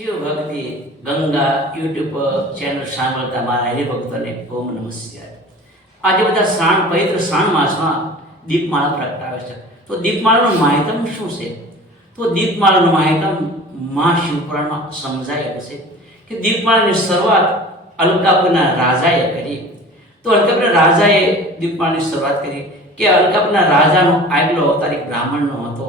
શિવ ભક્તિ Ganga, YouTube channel સાંભળતા મારા હરિભક્તોને ઓમ નમસ્કાર. આજે બધા શ્રાણ પવિત્ર શ્રાણ માસમાં દીપમાળા પ્રગટાવે છે. તો દીપમાળાનું માહિતમ શું છે? તો દીપમાળાનું માહિતમ મા શિવપુરાણમાં સમજાયેલું છે કે દીપમાળાની શરૂઆત અલકાપુરના રાજાએ કરી. તો અલકાપુરના રાજાએ દીપમાળાની શરૂઆત કરી કે અલકાપુરના રાજાનો આગલો અવતાર બ્રાહ્મણનો હતો.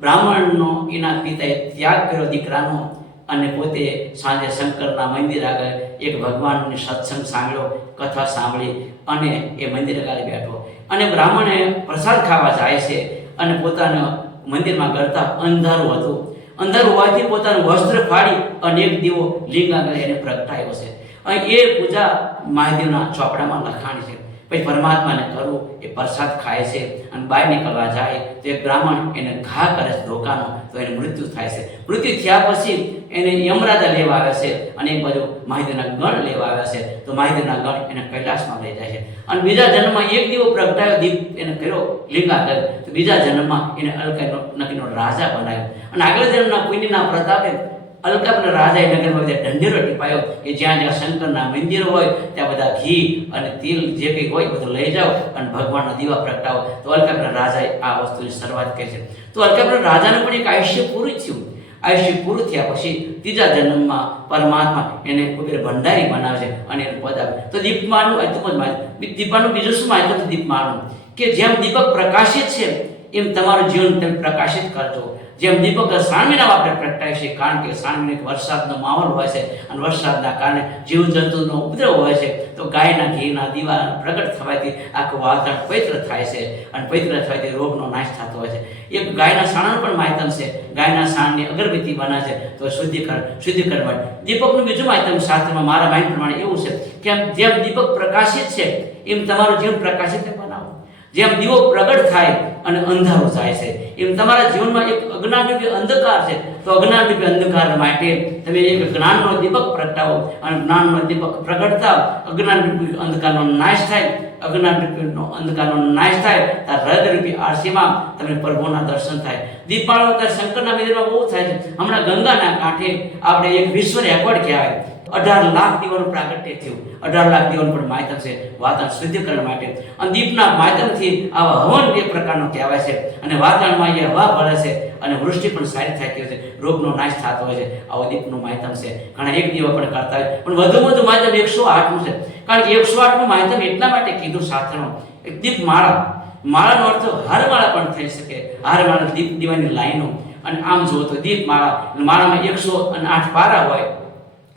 બ્રાહ્મણનો એના પિતાએ ત્યાગ કર્યો દીકરાનો. અને પોતે સાંજે શંકરના મંદિર આગળ એક ભગવાનની સત્સંગ સાંભળ્યો, કથા સાંભળી અને એ મંદિર આગળ બેઠો. અને બ્રાહ્મણે પ્રસાદ ખાવા જાય છે અને પોતાના મંદિરમાં કરતા અંધારું હતું. અંધારું હોવાથી પોતાનું વસ્ત્ર ફાડી અને એક દીવો લિંગ આગળ એને પ્રગટાયો છે. અને એ પૂજા મહાદેવના ચોપડામાં લખાણી છે. પછી પરમાત્માને કરવું એ પ્રસાદ ખાય છે અને બહાર નીકળવા જાય, તો એ બ્રાહ્મણ એને ઘા કરે છે ધોકાનો, તો એને મૃત્યુ થાય છે. મૃત્યુ થયા પછી એને યમરાજા લેવા આવે છે અને એક બાજુ માહિતીના ગણ લેવા આવે છે. તો માહિતીના ગણ એને કૈલાસમાં લઈ જાય છે. અને બીજા જન્મમાં એક દીવો પ્રગટાયો, દીપ એને કર્યો, લિંગા કર્યો. તો બીજા જન્મમાં એને અલકાનો નકીનો રાજા બનાવ્યો. અને આગલા જન્મના પુણ્યના પ્રતાપે અલકાપના રાજા નગરમાં બધા ઢંઢેરો ટીપાયો કે જ્યાં જ્યાં શંકરના મંદિરો હોય, ત્યાં બધા ઘી અને તિલ જે કંઈ હોય બધું લઈ જાઓ અને ભગવાનના દીવા પ્રગટાવો. તો અલકાપના રાજાએ આ વસ્તુની શરૂઆત કરી છે. તો અલકાપના રાજાને પણ એક આયુષ્ય પૂરું થયું. આયુષ્ય પૂરું થયા પછી ત્રીજા જન્મમાં પરમાત્મા એને કુબેર ભંડારી બનાવે છે અને એનું પદ આપે. તો દીપમાનું એટલું જ માન, દીપાનું બીજું શું હતું દીપમાનું? કે જેમ દીપક પ્રકાશિત છે એમ તમારું જીવન તમે પ્રકાશિત કરજો જેમ દીપક સ્વામીના આપણે પ્રગટાય છે, કારણ કે સ્વામીને વરસાદનો માહોલ હોય છે અને વરસાદના કારણે જીવજંતુનો ઉપદ્રવ હોય છે, તો ગાયના ઘીના દીવા પ્રગટ થવાથી આખું વાતાવરણ પવિત્ર થાય છે અને પવિત્ર થવાથી રોગનો નાશ થતો હોય છે. એક ગાયના સાણનું પણ માહિતમ છે ગાયના સાણની અગરબત્તી બના છે, તો શુદ્ધિકરણ શુદ્ધિકરણ માટે દીપકનું બીજું માહિતમ શાસ્ત્રમાં મારા માહિતી પ્રમાણે એવું છે કે જેમ દીપક પ્રકાશિત છે, એમ તમારું જીવન પ્રકાશિત બનાવો. જેમ દીવો પ્રગટ થાય અને અંધારું થાય છે. એમ તમારા જીવનમાં એક અજ્ઞાનરૂપી અંધકાર છે, તો અજ્ઞાનરૂપી અંધકાર માટે તમે એક જ્ઞાનનો દીપક પ્રગટાવો અને જ્ઞાનનો દીપક પ્રગટતા અજ્ઞાનરૂપી અંધકારનો નાશ થાય, અજ્ઞાનરૂપીનો અંધકારનો નાશ થાય ત્યારે હૃદયરૂપી આરસીમાં તમને પ્રભુના દર્શન થાય. દીપાળો ત્યારે શંકરના મંદિરમાં બહુ થાય છે. હમણાં ગંગાના કાંઠે આપણે એક વિશ્વ રેકોર્ડ કહેવાય. અઢાર લાખ દીવાનું પ્રાગટ્ય થયું. અઢાર લાખ દીવાનું પણ માધ્યમ છે. વાતાવરણ શુદ્ધિકરણ માટે. અને દીપના માધ્યમથી આવા હવન એક પ્રકારનો કહેવાય છે. અને વાતાવરણમાં એ હવા ભળે છે અને વૃષ્ટિ પણ સારી થતી હોય છે. રોગનો નાશ થતો હોય છે. આવો દીપનું માધ્યમ છે. ઘણા એક દીવા પણ કરતા હોય. પણ વધુ વધુ માધ્યમ એકસો આઠનું છે. કારણ કે એકસો આઠનું માધ્યમ એટલા માટે કીધું સાથેનો. દીપ માળા. માળાનો અર્થ હારમાળા પણ થઈ શકે. હારમાળા દીપ દીવાની લાઈનો. અને આમ જુઓ તો દીપ માળા. માળામાં એકસો અને આઠ પારા હોય.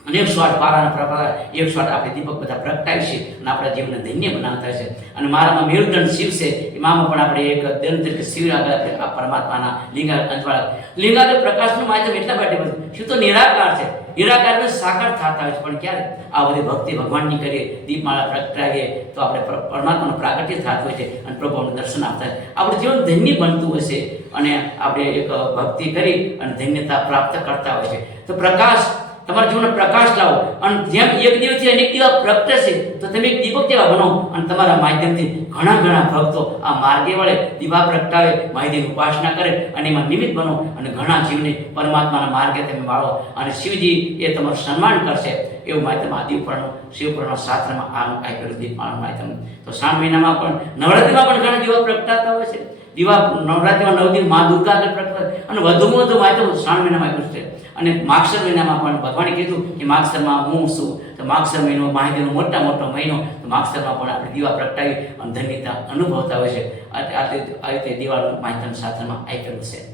અને એકસો આઠ પારાના પ્રભાર એકસો આઠ આપણે દીપક બધા પ્રગટાય છે અને આપણા જીવનને ધન્ય બનાવતા છે. અને મારામાં મેરુદંડ શિવ છે એમાં પણ આપણે એક દંડ તરીકે શિવ આગળ આ પરમાત્માના લિંગા અંતવાળા. લિંગાગર પ્રકાશનું માધ્યમ એટલા માટે શિવ તો નિરાકાર છે. નિરાકારને સાકાર થતા હોય છે, પણ ક્યારે? આ બધી ભક્તિ ભગવાનની કરીએ, દીપમાળા પ્રગટાવીએ, તો આપણે પર- પરમાત્માનું પ્રાગટ્ય થતું હોય છે અને પ્રભુનું દર્શન આપતા હોય. આપણું જીવન ધન્ય બનતું છે અને આપણે એક ભક્તિ કરી અને ધન્યતા પ્રાપ્ત કરતા હોય છે. તો પ્રકાશ તમારા જીવનમાં પ્રકાશ લાવો. અને જેમ એક દિવસથી અનેક દીવા પ્રગટશે છે તો તમે એક દીપક જેવા બનો અને તમારા માધ્યમથી ઘણા ઘણા ભક્તો આ માર્ગે વળે, દીવા પ્રગટાવે માહિતીની ઉપાસના કરે અને એમાં નિમિત્ત બનો અને ઘણા જીવને પરમાત્માના માર્ગે તમે વાળો. અને શિવજી એ તમારું સન્માન કરશે એવું માધ્યમ શિવ શિવપુરાણના શાસ્ત્રમાં આમ આપેલું દીપમાળાનું માધ્યમ. તો શ્રાવણ મહિનામાં પણ નવરાત્રિમાં પણ ઘણા દીવા પ્રગટાતા હોય છે. દીવા નવરાત્રિમાં નવ દિવસ મા દુર્ગા આગળ અને વધુમાં વધુ માધ્યમ શ્રાવણ મહિનામાં આવ્યું છે. અને માક્ષર મહિનામાં પણ ભગવાને કીધું કે માક્ષરમાં હું છું. તો માક્ષર મહિનો માહિતીનો મોટા મોટો મહિનો. તો માગસરમાં પણ આપણે દીવા પ્રગટાવી અને ધન્યતા અનુભવતા હોય છે. આ રીતે આ રીતે દીવાનું માહિતી શાસ્ત્રમાં આપેલું છે.